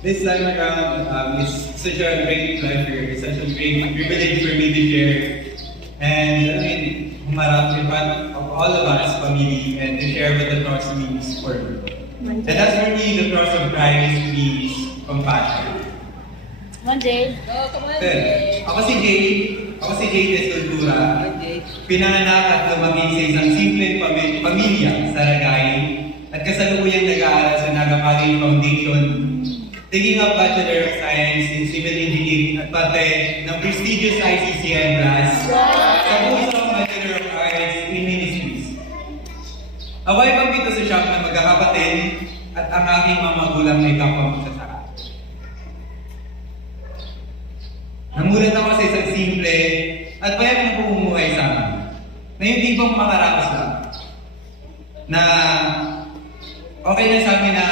This time around, it's such a great pleasure, it's such a great privilege for me to share. And I mean, humarap in front of all of us, family, and to share what the cross means for me. And that's for me, the cross of Christ means compassion. One day. Oh, come on, Then, ako si Jay Descultura, pinanganak at lumaki sa isang simpleng pamilya sa Ragay at kasalukuyang nag-aaral sa Naga College Foundation, taking up Bachelor of Science in Civil Engineering at pati ng prestigious ICCM class sa pusong Bachelor of Arts in Ministries. Away pang dito sa shop na magkakapatid at ang aking mga magulang ay kapwa magsasaka. Namulat ako sa isang simple at payag na pumumuhay sa amin na yung tipong makaraos lang na okay na sa amin na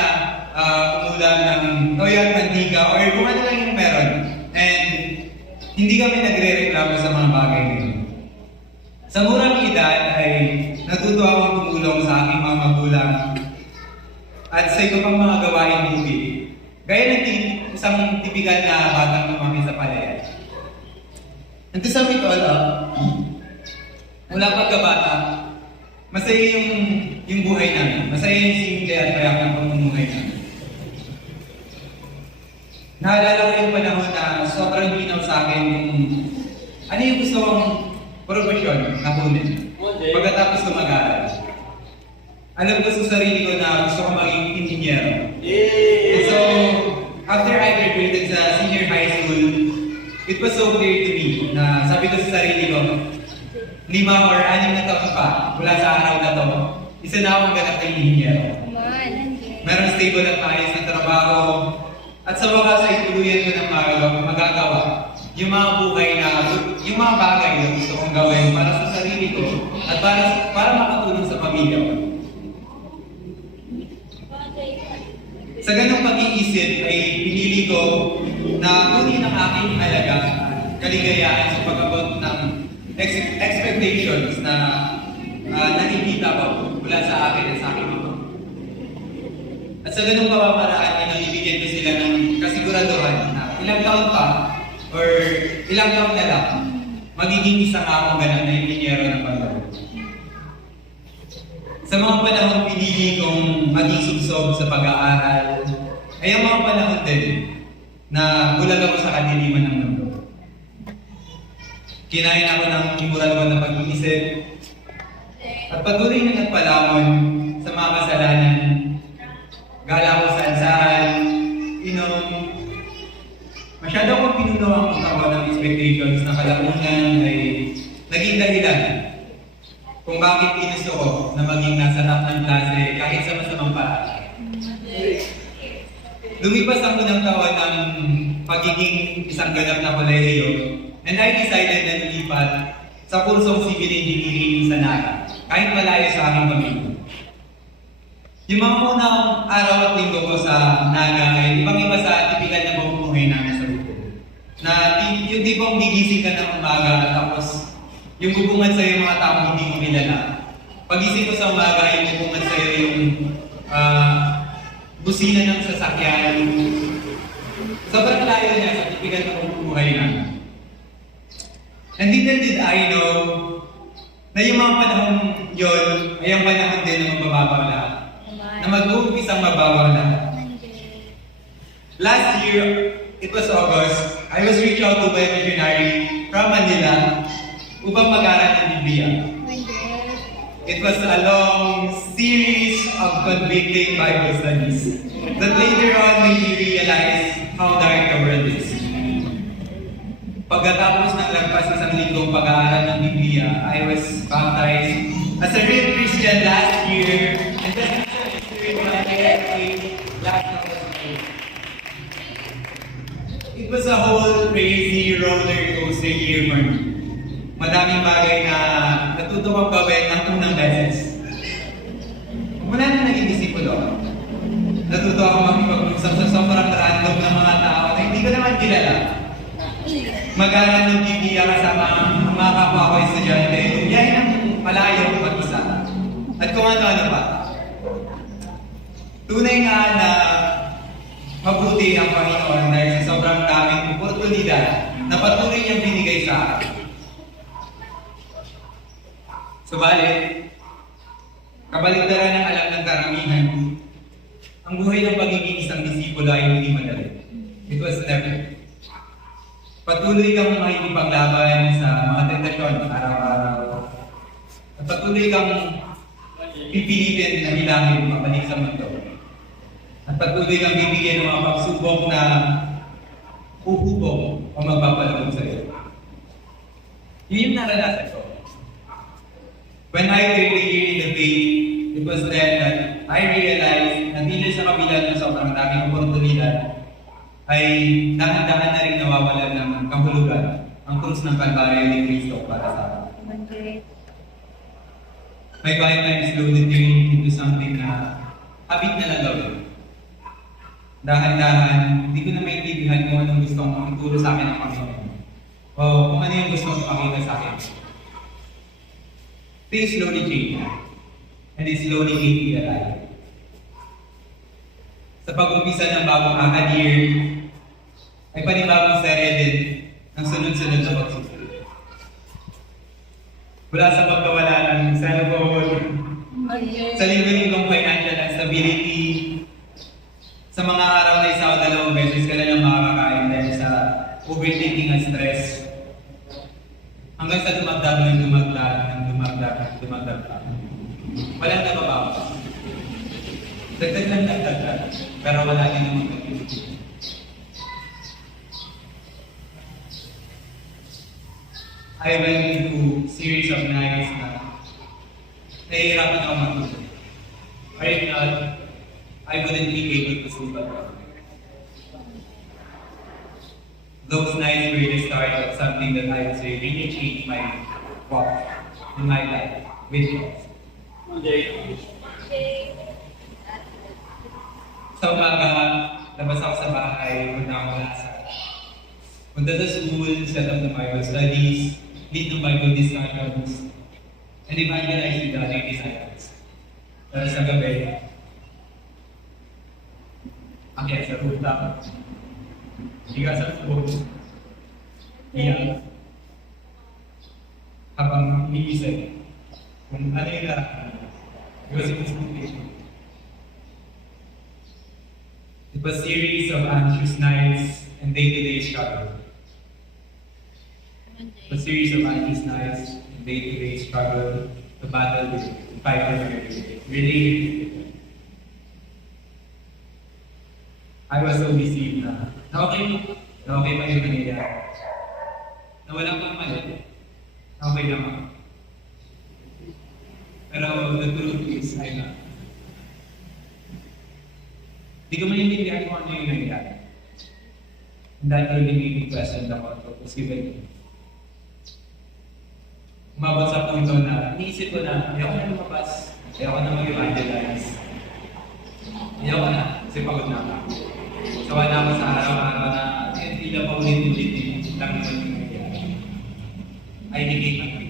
umulam ng toyo at mantika or kung ano lang yung meron. And hindi kami nagre-reklamo sa mga bagay na yun. Sa murang edad ay natuto akong tumulong sa aking mga magulang at sa iba pang mga gawain buti. Gaya ng isang tipikal na batang lumaki sa palayan. And to sum it all up, mula pagkabata, masaya yung buhay namin. Masaya yung simple at payak ng pamumuhay namin. Naalala ko yung panahon na sobrang ginaw sa akin kung ano yung gusto kong profesyon na kunin pagkatapos ko mag-aaral. Alam ko sa sarili ko na gusto ko maging engineer. And so, after I graduated sa senior high school, it was so clear to me na sabi ko sa sarili ko, 5 or 6 na taon pa mula sa araw na to, isa na akong ganap na engineer. Meron stable at maayos na trabaho, at sa wakas ay tuluyan ko ng magagawa yung mga yung mga bagay na gusto kong gawin para sa sarili ko at para makatulong sa pamilya ko. Sa ganung pag-iisip ay pinili ko na kunin ang aking halaga at kaligayahan sa pag-abot ng expectations na nakikita ko mula sa akin at sa aking mga. At sa ganung pamamaraan ay nabibigyan ko sila ng kasiguraduhan na ilang taon pa or ilang taon na lang magiging isang akong ganang na inhinyero ng pagbabago. Sa mga panahon pinili kong maging subsob sa pag-aaral, ay ang mga panahon din na bulag ako sa kadiliman ng mundo. Kinain ako ng imural ko na pag-iisip at patuloy na nagpalamon sa mga kasalanan. Gala ko sa ansahan, inom. Masyado akong pinuno ang utak ng expectations na kalamunan ay naging dahilan kung bakit ginusto ko na maging nasa top ng klase kahit sa masamang paraan. Lumipas ako ng taon ng pagiging isang ganap na kolehiyo and I decided na lumipat sa kursong Civil Engineering sa Naga, kahit malayo sa aking pamilya. Yung mga unang araw at linggo ko sa Naga ay ibang-iba sa tipikal na pamumuhay namin sa grupo. Na yung tipong gigising ka ng umaga tapos yung bubungan sa'yo mga taong hindi mo kilala. Pagising ko sa umaga, yung bubungan sa'yo yung busina ng sasakyan. Sobrang layo niya sa tipikal na pamumuhay namin. And little did I know na yung mga panahon yun ay ang panahon din na magbababaw lahat. Na mag-uumpis ang mababaw lahat. Last year, it was August, I was reached out to by a missionary from Manila upang mag-aral ng Biblia. It was a long series of convicting Bible studies that later on made me realize how dark the world is. Pagkatapos ng lagpas isang linggong pag-aaral ng Biblia, I was baptized as a real Christian last year, and then it was a whole crazy roller coaster year for me. Madaming bagay na natuto kong gawin ng unang beses. Mula na naging disipulo, natuto akong makipag-usap sa sobrang random na mga tao na hindi ko naman kilala. Mag-aaral ng Biblia kasama ang mga kapwa ko estudyante, biyahe ng malayo mag-isa. At kung ano-ano pa. Tunay nga na mabuti ang Panginoon dahil sa sobrang daming oportunidad na patuloy niyang binigay sa akin. Subalit, kabaligtaran ng alam ng karamihan, ang buhay ng pagiging isang disipulo ay hindi madali. It was never. Patuloy kang makikipaglaban sa mga tentasyon araw-araw. At patuloy kang pipilitin na hilangin mabalik sa mundo. At patuloy kang bibigyan ng mga pagsubok na uhubog o magpapalabog sa iyo. Yun yung naranasan ko. When I turned a year in the faith, it was then that I realized na hindi sa kabila ng sobrang daming oportunidad, ay dahan-dahan na rin nawawalan ng kahulugan ang krus ng Kalbaryo ni Cristo para sa akin. My quiet time slowly turned into something na habit na lang gawin. Dahan-dahan, hindi ko na maintindihan kung anong gustong ituro sa akin ng Panginoon. O kung ano yung gustong ipakita sa akin. Things slowly change. And it slowly made me alive. Sa pag-umpisa ng bagong akad year, ay panibagong serye din ng sunod-sunod na pagsusunod. Mula sa pagkawala ng cellphone, sa linggo-linggong financial instability, sa mga araw na isa o dalawang beses ka na lang makakakain dahil sa overthinking at stress, hanggang sa dumagdag ng dumagdag ng dumagdag ng dumagdag. Walang nababawas. Dagdag lang dagdag, pero wala din naman nag-isip. I went into series of nights na nahihirapan ako matulog. Or if not, I wouldn't be able to sleep at all. Those nights were the start of something that I would say really changed my walk in my life with God. Sa umaga, labas ako sa bahay, punta ako sa punta sa school, set up ng Bible studies, lead ng Bible discussions, and evangelize with other disciples. Pero sa gabi, akyat sa rooftop, higa sa phone, iyak, habang iniisip kung ano yung nararamdaman. Because it was completely. It was a series of anxious nights and day-to-day struggle. A series of anxious nights and day-to-day struggle to battle with the fight for really. I was so deceived na okay pa yung nangyayari. Na walang pang mali. Okay lang ako. Pero the truth is, I'm not. Hindi ko maintindihan kung ano yung nangyayari. And that really made me question the purpose given me. Umabot sa punto na, iniisip ko na, ayaw ko na lumabas, ayaw ko na mag-evangelize. Ayaw ko na, kasi pagod na ako. Sawa na ako sa araw-araw na, hindi na pa ulit-ulit lang naman yung nangyayari. I became angry.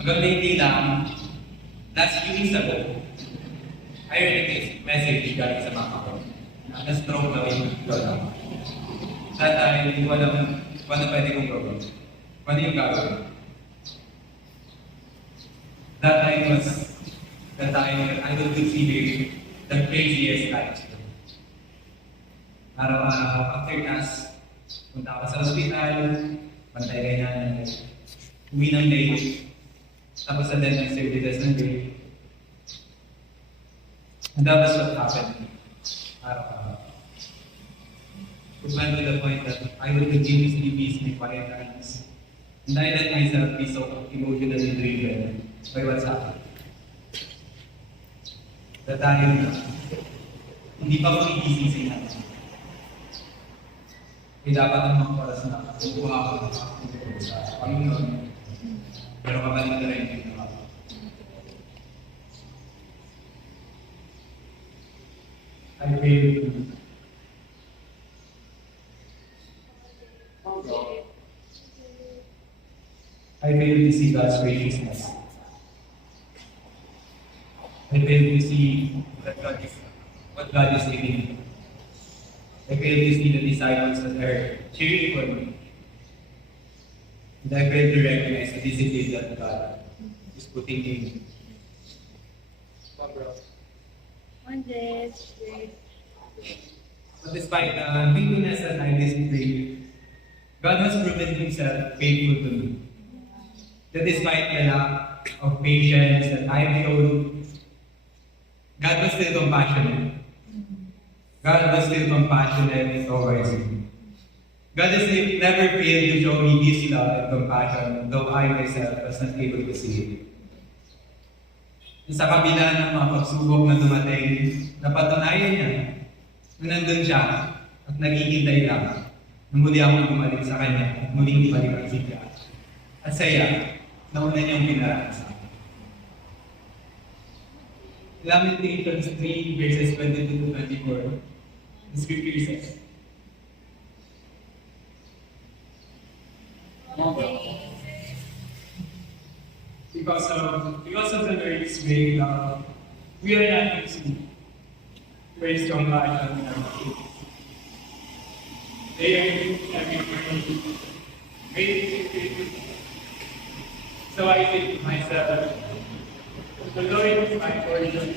Hanggang lately lang, last few weeks ago, I heard a message galing sa mama ko na na-stroke daw yung lola. That time, hindi ko alam kung ano pwede kong gawin. Ano yung gagawin? That time was the time that I would consider the craziest life. Araw-araw, after class, punta ako sa hospital, pantay kay nanay, uwi ng late, tapos sa death ng services ng day. And that was what happened. Araw-araw. It went to the point that I would continuously be in quiet times. And I let myself be so emotionally driven by what's happening. That time na, hindi pa ko igising natin. Eh dapat ang mga oras na kukuha ko sa Panginoon. Pero kabalik na rin yung mga. I fail to see God's graciousness. I fail to see what God is giving me. I fail to see the disciples that are cheering for me. And I fail to recognize the discipline that God is putting in me. 100. But despite the faithfulness that I displayed, God has proven Himself faithful to me. That despite the lack of patience that I have shown, God was still compassionate. God was still compassionate towards me. God has never failed to show me His love and compassion, though I myself was not able to see it. Sa kabila ng mga pagsubok na dumating, napatunayan niya na nandun siya at naghihintay lang na muli akong bumalik sa Kanya at muling ibalik ang sigla at saya na una niyang pinaraan sa akin. Lamentations 3 verses 22 to 24, the scripture says, Because of the Lord's great love, we are not consumed. Praise strong passion in our faith. They are new every morning. So I think to myself, the Lord is my portion.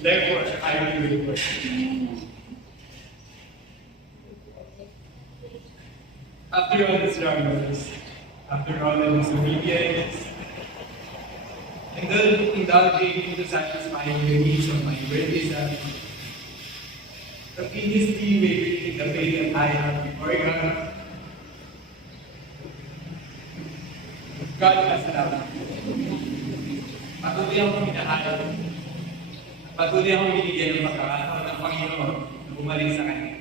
Therefore, I will do it for Him. After all the struggles, after all the disobedience, indulging to satisfying the needs of my worthy self, continuously wavering in the faith that I have before God, God has loved me. Patuloy akong minahal. Patuloy akong binigyan ng pagkakataon ng Panginoon na bumalik sa Kanya.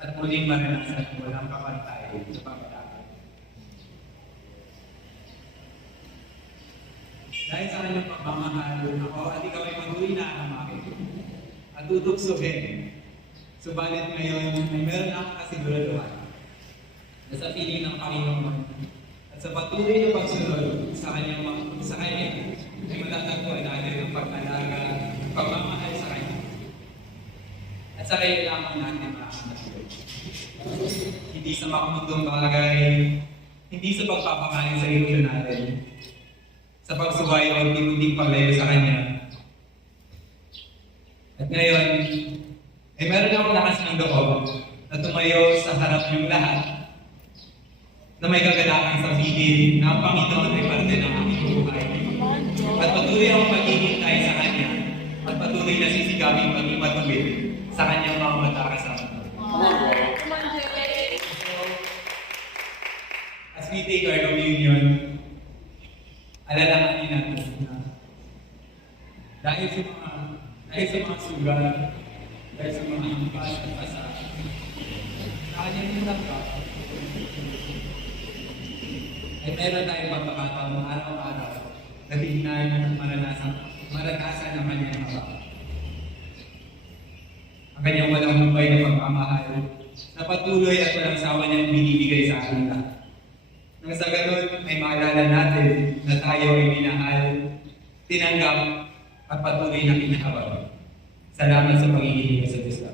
At muling maranasan ang walang kapantay sa pagkakataon. Dahil sa kanyang pagmamahal, ako at ikaw ay patuloy na hamakin at tutuksohin. Subalit ngayon ay meron akong kasiguraduhan na sa piling ng Panginoon at sa patuloy na pagsunod sa Kanya ay matatagpuan natin ang pag-alaga, pagmamahal sa Kanya. At sa Kanya lamang natin makakasal. Hindi sa makamundong bagay, hindi sa pagpapakain sa ilusyon natin, sa pagsubay o unti-unting paglayo sa Kanya. At ngayon, ay meron akong lakas ng loob na tumayo sa harap ng lahat na may kagalakan sabihin na ang Panginoon ay parte ng aking buhay. At patuloy akong maghihintay sa Kanya at patuloy na sisigabing maging matuwid sa Kanyang mga mata kasama. As we take our communion, alalahanin natin na dahil sa mga sugat, dahil sa mga hampas at pasal, sa Kanyang nilagay, ay meron tayong pagkakataon ng araw-araw na tingnan at maranasan ang Kanyang habang. Ang Kanyang walang humpay na pagmamahal na patuloy at walang sawa niyang binibigay sa ating lahat. Nang sa ganun ay maalala natin na tayo ay minahal, tinanggap at patuloy na pinahabag. Salamat sa pagiging sa Diyos.